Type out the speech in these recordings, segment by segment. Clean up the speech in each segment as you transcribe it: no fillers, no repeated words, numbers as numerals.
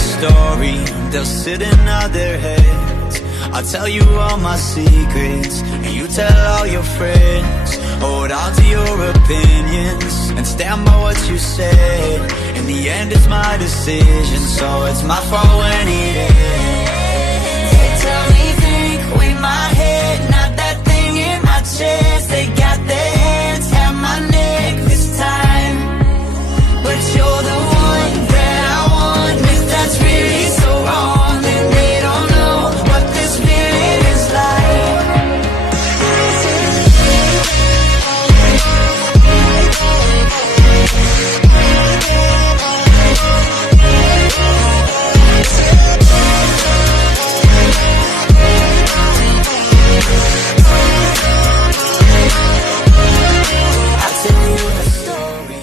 story, they'll sit in other heads. I'll tell you all my secrets, and you tell all your friends. Hold on to your opinions, and stand by what you said. In the end it's my decision, so it's my fault when it ends. They tell me think, wait my head, not that thing in my chest. They got their hands at my neck this time, but you're the one that I want. If that's really so wrong, then they don't know what this feeling is like. I'll tell you a story.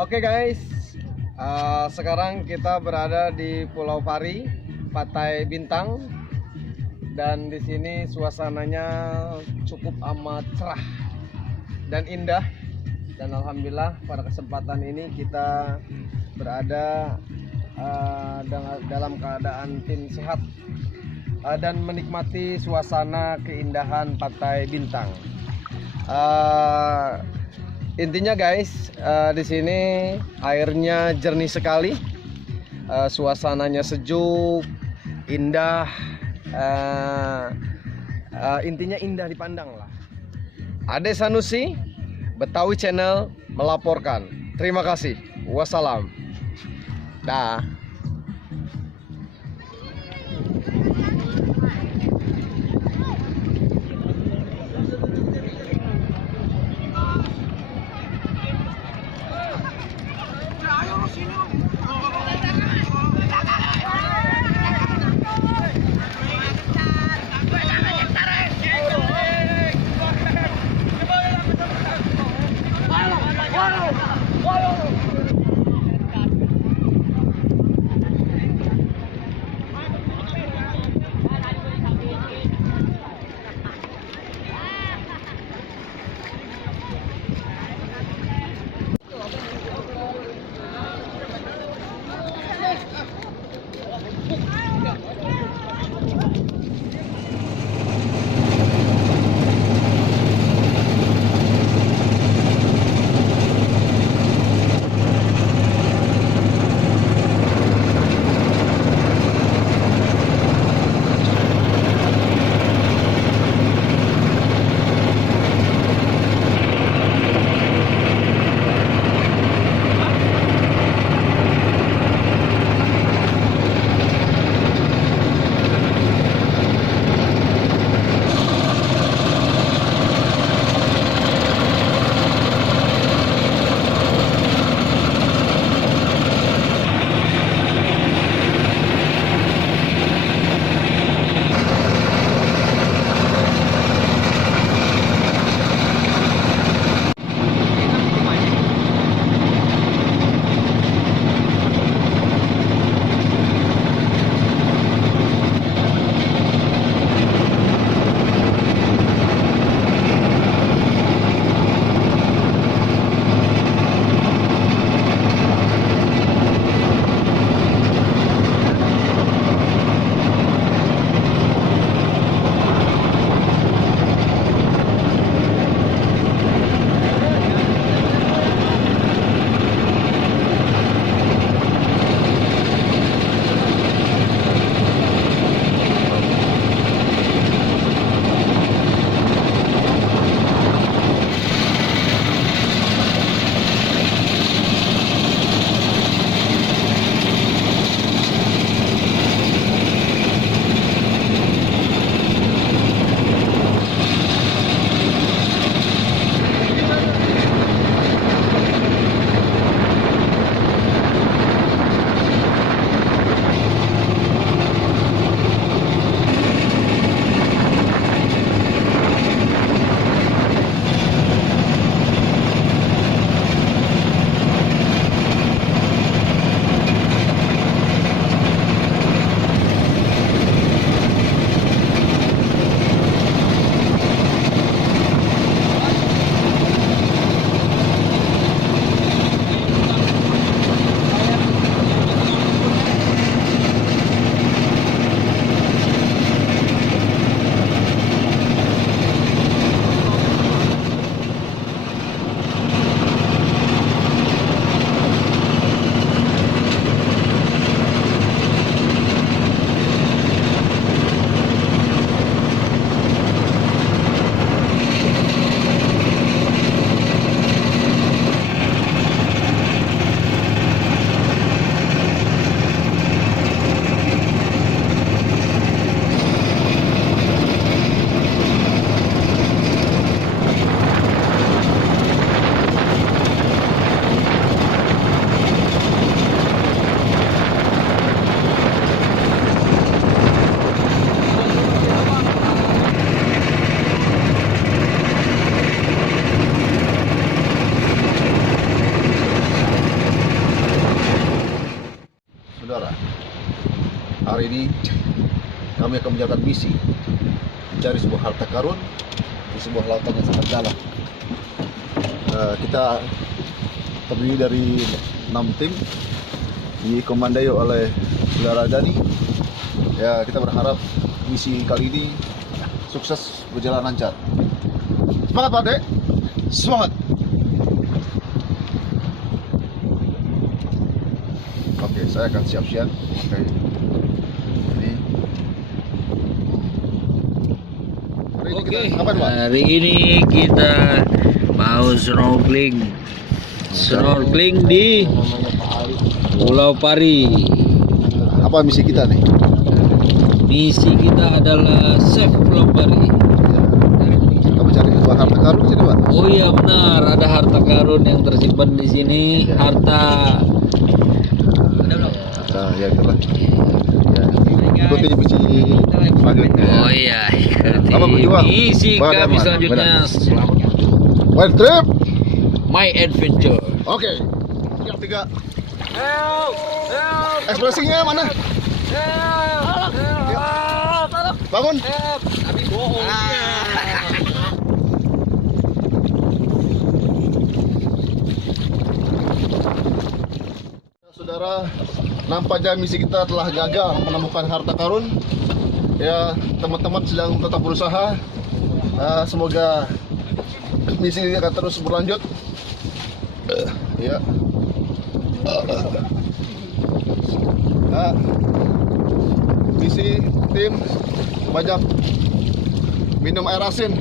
Oke guys, sekarang kita berada di Pulau Pari, Pantai Bintang, dan di sini suasananya cukup amat cerah dan indah. Dan alhamdulillah pada kesempatan ini kita berada dalam keadaan tim sehat dan menikmati suasana keindahan Pantai Bintang. Intinya guys, di sini airnya jernih sekali, suasananya sejuk, indah, intinya indah dipandang lah. Ade Sanusi, Betawi Channel melaporkan. Terima kasih. Wassalam. Dah. saudara, hari ini kami akan menjalankan misi mencari sebuah harta karun di sebuah lautan yang sangat dalam. Kita terdiri dari 6 tim dikomandai oleh saudara Dani. Ya, kita berharap misi kali ini sukses, berjalan lancar. Semangat Pak Dek, semangat. Oke, saya akan siap-siap. Oke. Ini. Hari ini kita mau snorkeling di Pulau Pari. Apa misi kita nih? Misi kita adalah Chef Pulau Pari. Kita mencari sebuah harta karun sini, Pak. Oh iya benar, ada harta karun yang tersimpan di sini. Harta. Nah, ya itulah. Ya, ikuti misi selanjutnya. Oh iya. Apa berjuang? Misi kami selanjutnya. One trip. My Adventure. Oke. Yang 3. Ekspresinya mana? Bangun. Saudara, nampaknya misi kita telah gagal menemukan harta karun. Ya, teman-teman sedang tetap berusaha. Semoga misi ini akan terus berlanjut. Ya. Misi tim banyak minum air asin.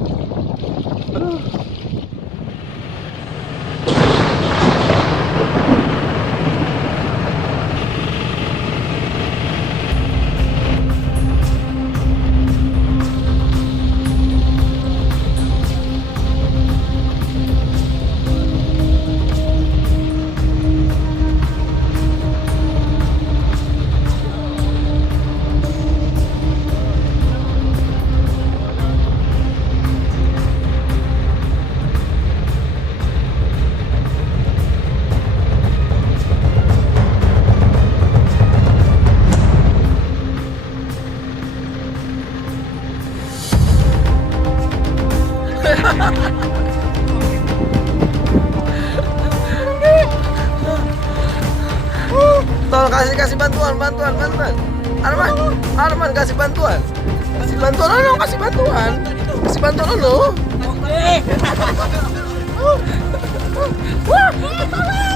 Tolong kasih bantuan. Arman kasih bantuan. Kasih bantuan lo. Wah, tolong.